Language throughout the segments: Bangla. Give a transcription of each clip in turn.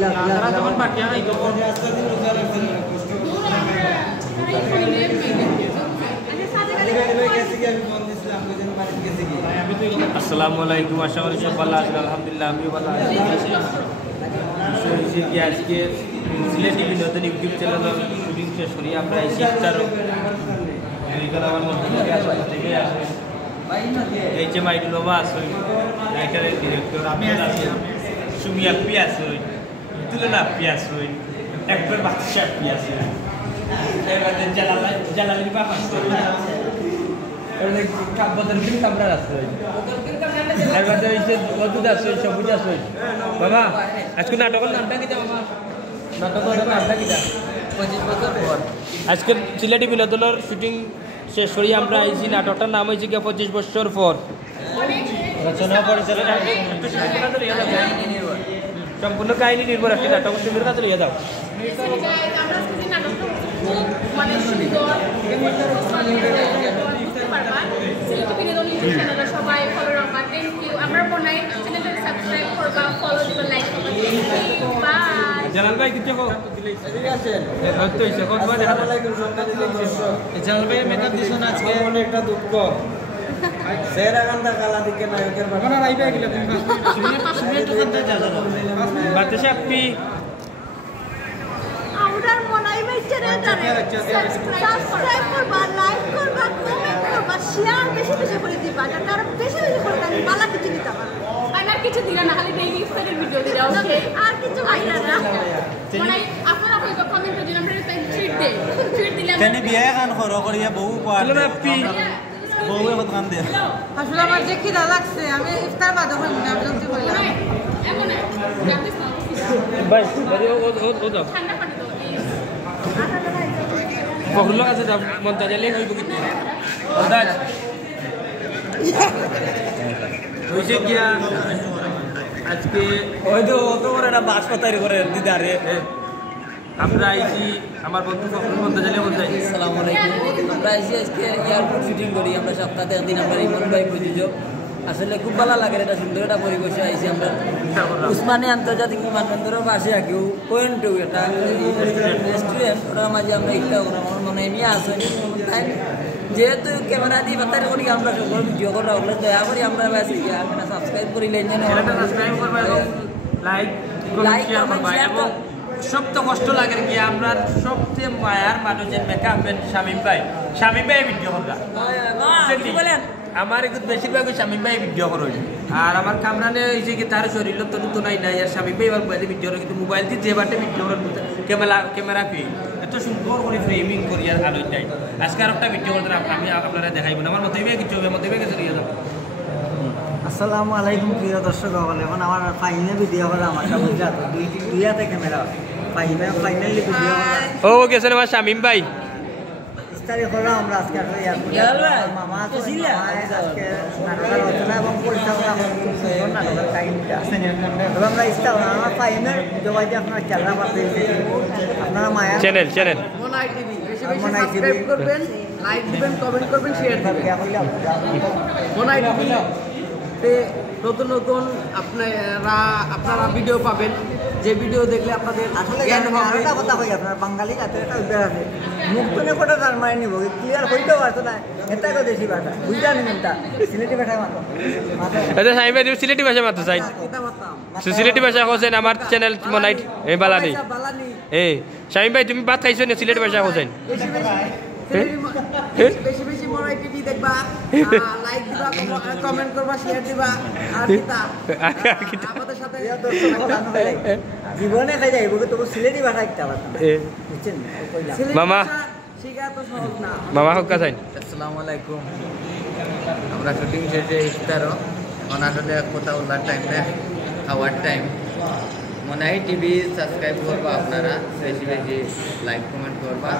তারা যখন বাকিয়া নাই তখন আসসালামু আলাইকুম, আশা করি সব ভালো আছেন। আলহামদুলিল্লাহ আমিও ভালো আছি। আজকে সিলেটি বিনোদন ইউটিউব চ্যানেল শুটিং শেষ করি আমরা এই শিফটারও এই যে মাইদুল বাবা আসুন, রাইটারের ডিরেক্টর আমি আছি, সুমি আপি আসুন, তুলনা আপি আসুন, একবার বাচ্চা আপি আসুন, এবারে জালালি বাবা আসুন, কাব্যদের কিন্তু কামরা আসুন, এবারে হচ্ছে অদ্ভুত আসুন, সবুজ আসুন। বাবা আজকে নাটকের নামটা কি বাবা? নাটকের নামটা কি? 25 বছর পর আজকে সিলেটি বিনোদনের শুটিং শেষ করি আমরা আইছি। নাটকটার নাম হয়েছে গিয়ে 25 বছর পর। রচনা পরিচালনা সম্পূর্ণ কাহিনী নির্ভর একটি নাটক। সুমির কাছে লিয়ে যাও। জালাল ভাই কিছু জালাল ভাই মেকআপ দিছ না আজকে অনেকটা দুঃখ সেরা গানটা কালা দিকে নায়কের বাবা রাইবা গিলা তুমি শুনে তো করতে যাও বাতাসে আপনি আমরার মনাই বাইছে রে সাবস্ক্রাইব করবা, লাইক করবা, কমেন্ট করবা, শেয়ার বেশি বেশি করে দিবা। কারণ বেশি বেশি করে আমি বালা কিছু দিতে পারবো। আর কিছু দিলা না, খালি ডেইলি ইফতারের ভিডিও দিলা। ওকে আর কিছু আইরা না মানে আপনারা কইবা কমেন্টে দিন আমরা ট্রিট দেই। ট্রিট দিলে কেন বিয়ে গান করো করিয়া বহু পার আপনি বহু কত গান দে। আসলে আমার যে খিদা লাগছে, আমি ইফতার বাদে হই মনে আপনি তো কইলাম এমন গাবিস না ভাই ভাই ও দাও ঠান্ডা পানি দাও। পকড়লো কাছে যাব মন্তাজালে হইব কিন্তু আন্দাজ হইছে গিয়া আজকে ওই তো তোমার একটা বাসপাতারি করে দিদারে আমরা আইছি আমার বন্ধু পকড়লো মন্তাজালে বলতে। আসসালামু আলাইকুম। আমরা আইছি আজকে এয়ারপোর্ট শুটিং করি। আমরা সপ্তাহে একদিন আমরা ইমন ভাই প্রযোজক। আসলে খুব ভালো লাগে, এটা সুন্দর একটা পরিবেশে আইছি আমরা। উসমানী আন্তর্জাতিক বিমানবন্দরের পাশে আগেও পয়েন্টও এটা রেস্টুরেন্ট, ওটার মাঝে আমরা একটা আমার মনে এমনি আসেন তাই যেহেতু ক্যামেরা দিয়ে বাতারি করি আমরা সকল ভিডিও করা ওগুলো দয়া করি আমরা আছি আপনারা সাবস্ক্রাইব করিলেন যেন সাবস্ক্রাইব করবা এবং লাইক শেয়ার করবা। এবং সব তো কষ্ট লাগে কি আমরা সবচেয়ে মায়ার মানুষের মেকআপ ম্যান শামিম ভাই ভিডিও করবা বলেন আমার একটু বেশিরভাগ শামিম ভাই ভিডিও করো। আর আমার কামরানে হয়েছে কি তার শরীর তো নতুন নাই আর শামিম ভাই এবার মোবাইলে ভিডিও কিন্তু মোবাইল দিয়ে যে বাটে ভিডিও করার ক্যামেরা পেয়ে এত সুন্দর করে ফ্রেমিং করি আর আলোয় যাই। আজকে আর একটা ভিডিও করতে আমি আপনারা দেখাইব না, আমার মতই কিছু হবে মতই গেছে নিয়ে যাবো। আসসালামু আলাইকুম প্রিয় দর্শক সকল। এখন আমার ফাইনাল ভিডিও করা আমার বুঝলাম দুই হাতে ক্যামেরা ফাইনালি ভিডিও ও গেছেন আমার শামিম ভাই ইস্তারি করলাম আমরা আজকে মামা আজকে নাটকের রচনা এবং পরিচালনা খুব সুন্দর নাটকের কাহিনীটা তবে আমরা ইস্তার আমার ফাইনাল ভিডিও বাজে আপনারা খেলা পাতে আপনারা মায়া চ্যানেল মনাই টিভি বেশি বেশি সাবস্ক্রাইব করবেন, লাইক দিবেন, কমেন্ট করবেন, শেয়ার দিবেন। মনাই টিভি নতুন নতুন আপনারা ভিডিও পাবেন, যে ভিডিও দেখলে আপনাদের জ্ঞান হবে। কথা কই আপনার বাঙালি কাছে একটা উদ্ধার আছে মুখ তুলে কোটা তার মায় নিব ক্লিয়ার হইতেও পারতো না। এটা তো দেশি ভাষা বুঝা নেবেন তা সিলেটি ভাষায় মাত্র আচ্ছা সাহেব ভাই সিলেটি ভাষা মাত্র চাই সিলেটি ভাষা হোসেন আমার চ্যানেল মনাইট এই বালানি এই শামিম ভাই তুমি ভাত খাইছো না সিলেটি ভাষা হোসেন বেশি বেশি মনাই টিভি দেখবা, লাইক দিবা, কমেন্ট করবা, শেয়ার দিবা। আর আমাদের সাথে জীবনে খাই যাইব তবু সিলেটি ভাষা একটা বুঝছেন মামা শিখা তো সহজ না। মামা হক্কা চাই। আসসালামু আলাইকুম। আমরা শুটিং শেষে ইফতারও এখন আসলে কোথাও বলার টাইম নেই, খাওয়ার টাইম। মনাই টিভি সাবস্ক্রাইব করবা, আপনারা বেশি বেশি লাইক কমেন্ট করবা,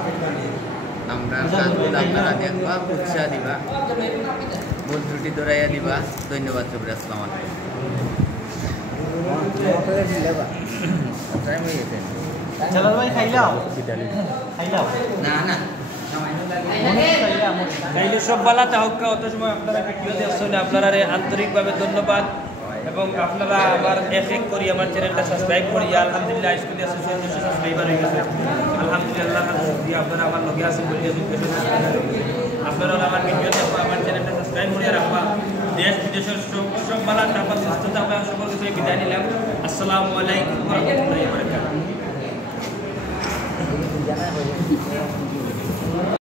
আমরা কাজগুলো আপনারা দেখবা, উৎসাহ দিবা, ভুল ত্রুটি দৌড়াইয়া দিবা। ধন্যবাদ সবাই। আসসালামু আলাইকুম। টাইম হয়ে গেছে। জালাল ভাই খাইলাও না না সব বালাতে হোক অত সময় আপনারা ভিডিও দেখছেন, আপনারা আন্তরিকভাবে ধন্যবাদ। এবং আপনারা আমার এক এক করি আমার চ্যানেলটা সাবস্ক্রাইব করি আলহামদুলিল্লাহ স্কুলে অ্যাসোসিয়েশন সাবস্ক্রাইবার হয়ে গেছে আলহামদুলিল্লাহ দিয়ে আপনারা আমার লগে আছেন বলে আপনারা আমার ভিডিও দেখো আমার চ্যানেলটা সাবস্ক্রাইব করে রাখবা দেশ বিদেশের সব বালা টাকা সুস্থতা আমরা সকল কিছু বিদায় নিলাম আসসালামু আলাইকুম ওয়া রাহমাতুল্লাহি ওয়া বারাকাতুহু